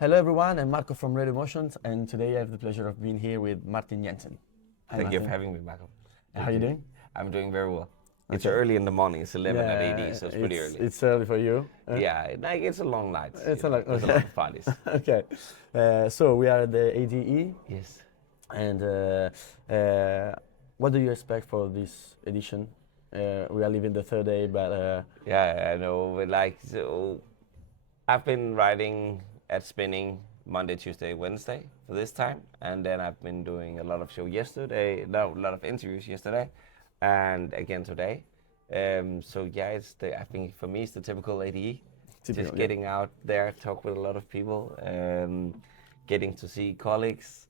Hello everyone, I'm Marco from Red Emotions, and today I have the pleasure of being here with Martin Jensen. Hi, Thank you for Martin. having me, Michael. How are you doing? I'm doing very well. It's Okay. early in the morning. It's 11 at Yeah, AD, so it's pretty early. it's early for you. Yeah, like it's a long night. It's a lot. There's a Okay. lot of parties. Okay. So we are at the ADE, Yes. and what do you expect for this edition? We are leaving the third day, but Yeah, I know. But like, so I've been writing at Spinning Monday, Tuesday, Wednesday for this time, and then I've been doing a lot of show yesterday. No, a lot of interviews yesterday, and again today. So yeah, I think for me it's the typical ADE. Typical, Just yeah. getting out there, talk with a lot of people, getting to see colleagues,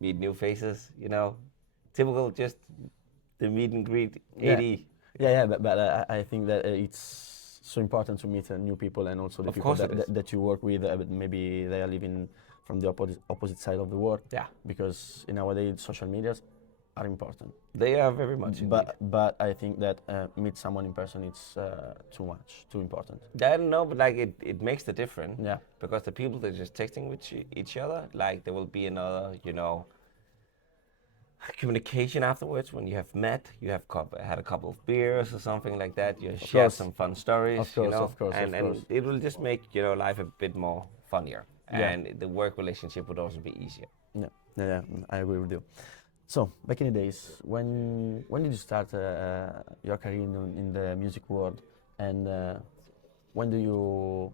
meet new faces. Typical just the meet and greet Yeah. ADE. But I think that it's so important to meet new people and also the Of people course it is. that you work with. But maybe they are living from the opposite side of the world. Yeah. Because nowadays social medias are important. They are very much indeed. But I think that meet someone in person it's too important. I don't know, but like it makes the difference. Yeah. Because the people that are just texting with each other, like there will be another, communication afterwards when you have met, you have had a couple of beers or something like that. You share course. some fun stories, Of course, of course, and of course. it will just make life a bit more funnier, Yeah. and the work relationship would also be easier. Yeah, I agree with you. So back in the days, when did you start your career in the music world, and when do you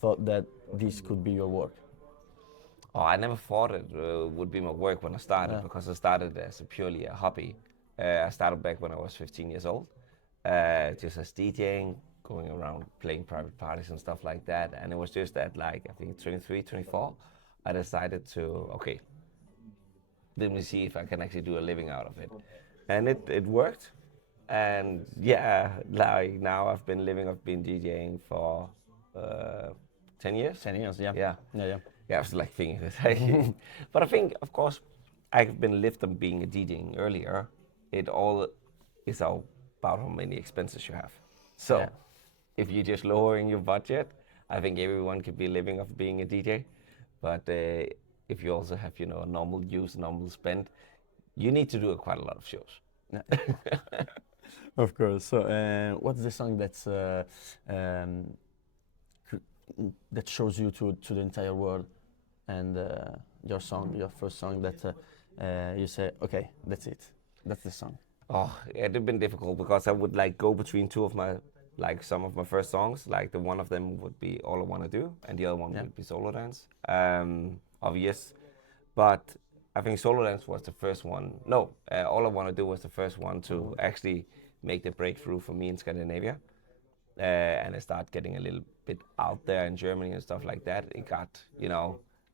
thought that this could be your work? Oh, I never thought it would be my work when I started, Yeah. because I started as purely a hobby. I started back when I was 15 years old, just as DJing, going around playing private parties and stuff like that. And it was just at like, I think 23, 24, I decided to, okay, let me see if I can actually do a living out of it. And it worked. And yeah, like now I've been DJing for 10 years. 10 years, yeah. Yeah. Yeah. Yeah, I was like thinking this. But I think, of course, I've been lived on being a DJing earlier. It all is about how many expenses you have. So Yeah. if you're just lowering your budget, I think everyone could be living off being a DJ. But if you also have, a normal use, normal spend, you need to do quite a lot of shows. Of course. So what's the song that shows you to the entire world, and your first song that you say, okay, that's it, that's the song. Oh, it had been difficult because I would like go between some of my first songs. Like the one of them would be All I Wanna Do, and the other one would be Solo Dance. Obvious, but I think Solo Dance was the first one. No, All I Wanna Do was the first one to actually make the breakthrough for me in Scandinavia. And I started getting a little bit out there in Germany and stuff like that. It got,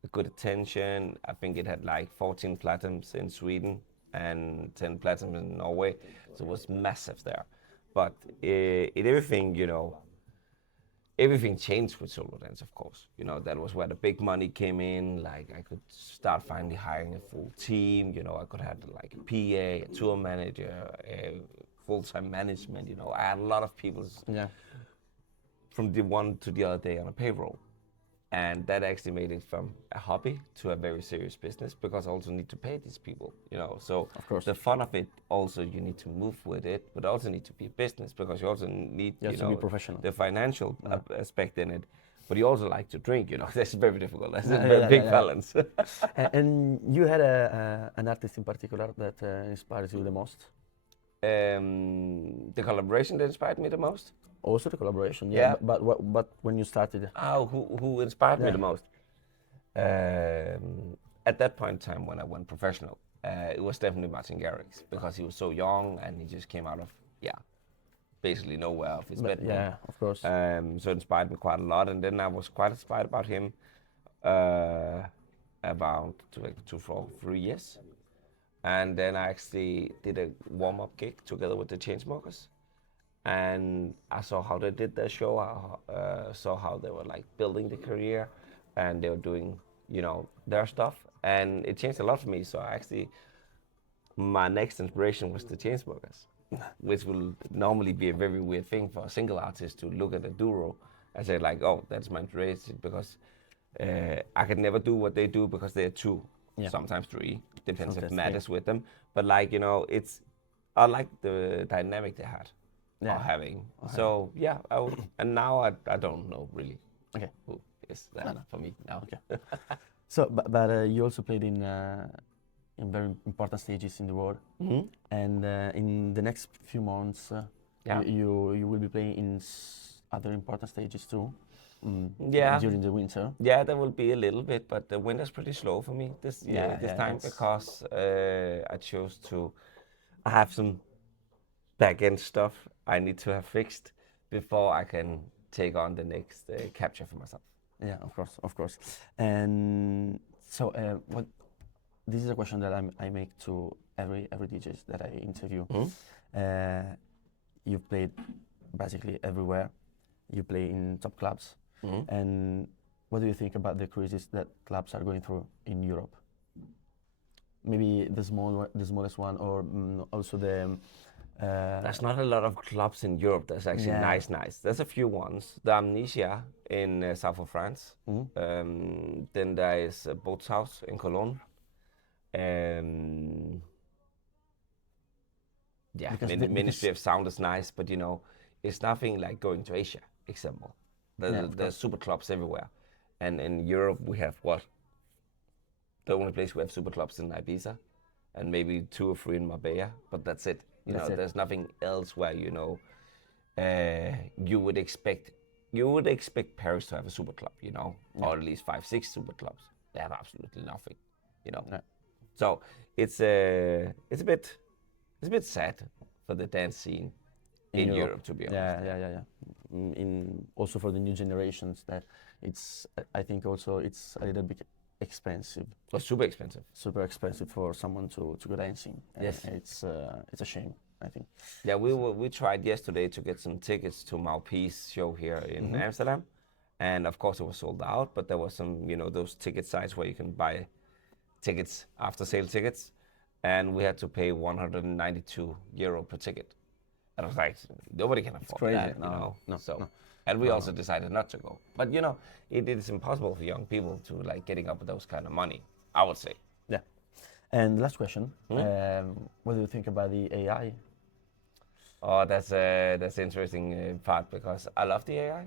a good attention. I think it had like 14 platinums in Sweden and 10 platinums in Norway, so it was massive there. But everything changed with solo dance, of course. That was where the big money came in. Like I could start finally hiring a full team. I could have like a PA, a tour manager, a full-time management. I had a lot of people from the one to the other day on a payroll. And that actually made it from a hobby to a very serious business, because I also need to pay these people, So Of course. the fun of it, also you need to move with it, but also need to be a business, because you also need, You have to be professional. the financial aspect in it. But you also like to drink, That's very difficult. That's a Yeah, very yeah, big yeah. balance. And you had an artist in particular that inspires you the most? The collaboration that inspired me the most. Also the collaboration, Yeah. But when you started, Who inspired me Yeah. the most? At that point in time when I went professional, it was definitely Martin Garrix, because he was so young and he just came out of, basically nowhere of his bedroom. yeah, of course. So it inspired me quite a lot, and then I was quite inspired about him about 3 years. And then I actually did a warm-up gig together with the Chainsmokers. And I saw how they did their show, saw how they were like building the career, and they were doing, their stuff. And it changed a lot for me. So my next inspiration was the Chainsmokers, which will normally be a very weird thing for a single artist to look at a duo and say like, oh, that's my inspiration, because I could never do what they do because they're two, Yeah. sometimes three, depends if Sometimes matters with them. But like, you know, I like the dynamic they had Yeah. are having. Or So yeah, and now I don't know really Okay. who is that for me now. Okay. So, but you also played in very important stages in the world, and in the next few months, Yeah. you will be playing in other important stages too. Yeah. During the winter. Yeah, there will be a little bit, but the winter's pretty slow for me this time it's- because I chose to. I have some back end stuff I need to have fixed before I can take on the next capture for myself. Yeah, of course. And so, what? This is a question that I make to every DJs that I interview. You've played basically everywhere. You play in top clubs. And what do you think about the crisis that clubs are going through in Europe? Maybe the smallest one, or also the. There's not a lot of clubs in Europe that's actually nice. There's a few ones. The Amnesia in south of France. Then there is Bootshaus in Cologne. Yeah, Because Ministry of Sound is nice, but you know, it's nothing like going to Asia, example. There's super clubs everywhere. And in Europe, we have what? The only place we have super clubs in Ibiza, and maybe 2 or 3 in Marbella, but that's it. There's nothing else where, you know, you would expect Paris to have a super club, you know, or at least 5, 6 super clubs. They have absolutely nothing, you know. Yeah. So it's a bit sad for the dance scene in Europe, to be honest. Yeah. Also for the new generations, that I think also it's a little bit expensive. Or super expensive. Super expensive for someone to go dancing. Yes. It's a shame, I think. Yeah, we tried yesterday to get some tickets to Maupe's show here in Amsterdam, and of course it was sold out. But there was some, you know, those ticket sites where you can buy tickets, after sale tickets, and we had to pay €192 per ticket. And I was like, nobody can afford that, you know. No. And we also decided not to go. But you know, it is impossible for young people to like getting up with those kind of money, I would say. Yeah. And last question, what do you think about the AI? Oh, that's interesting part, because I love the AI.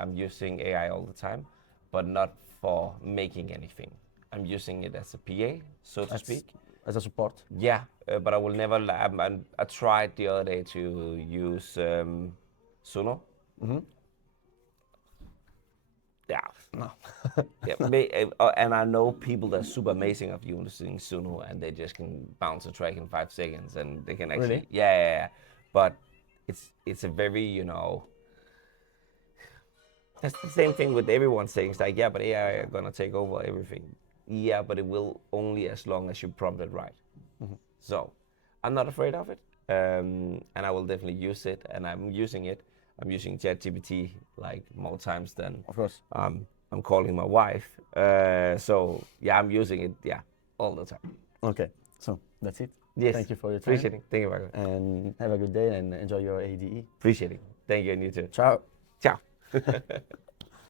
I'm using AI all the time, but not for making anything. I'm using it as a PA, so to speak. As a support? Yeah, but I will never. I tried the other day to use Suno. Yeah. No. And I know people that are super amazing of using Suno, and they just can bounce a track in 5 seconds, and they can actually. Really? Yeah. But it's a very, you know. That's the same thing with everyone saying, it's like, yeah, but AI are gonna take over everything. Yeah, but it will only as long as you prompt it right. So I'm not afraid of it, and I will definitely use it, and I'm using it. I'm using ChatGPT like more times than Of course. I'm calling my wife. So yeah, I'm using it all the time. Okay, so that's it. Yes. Thank you for your time. Appreciate it. Thank you very much. And have a good day and enjoy your ADE. Appreciate it. Thank you, and you too. Ciao. Ciao.